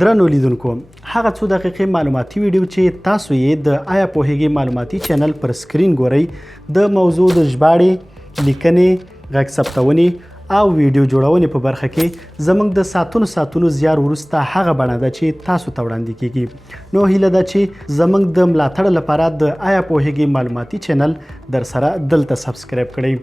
درنو لیدونکو هغه څو دقیقې معلوماتي ویډیو چې تاسو یې د آیا پوهیږئ معلوماتي چینل پر سکرین ګورئ د موضوع د ژباړې، لیکنې، غږ ثبتونې او ویډیو جوړونې په برخه کې زموږ د ساعتونو زیار وروسته هغه بڼه ده چې تاسو ته وړاندې کیږي. نو هیله ده چې زموږ د ملاتړ لپاره د آیا پوهیږئ معلوماتي چینل در سره دلته سبسکرایب کړئ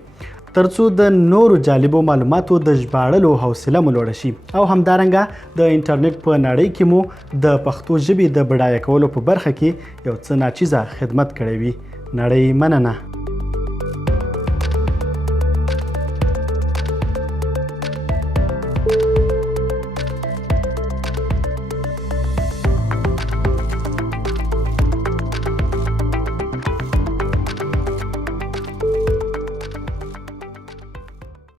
ترڅو د نورو جالبو معلوماتو د ژباړلو حوصله مو لوړه شي او همدارنګه د انټرنیټ په نړۍ کې مو د پښتو ژبې د بډایه کولو په برخه کې یو څه ناچیزه خدمت کړی وي. نړۍ مننه.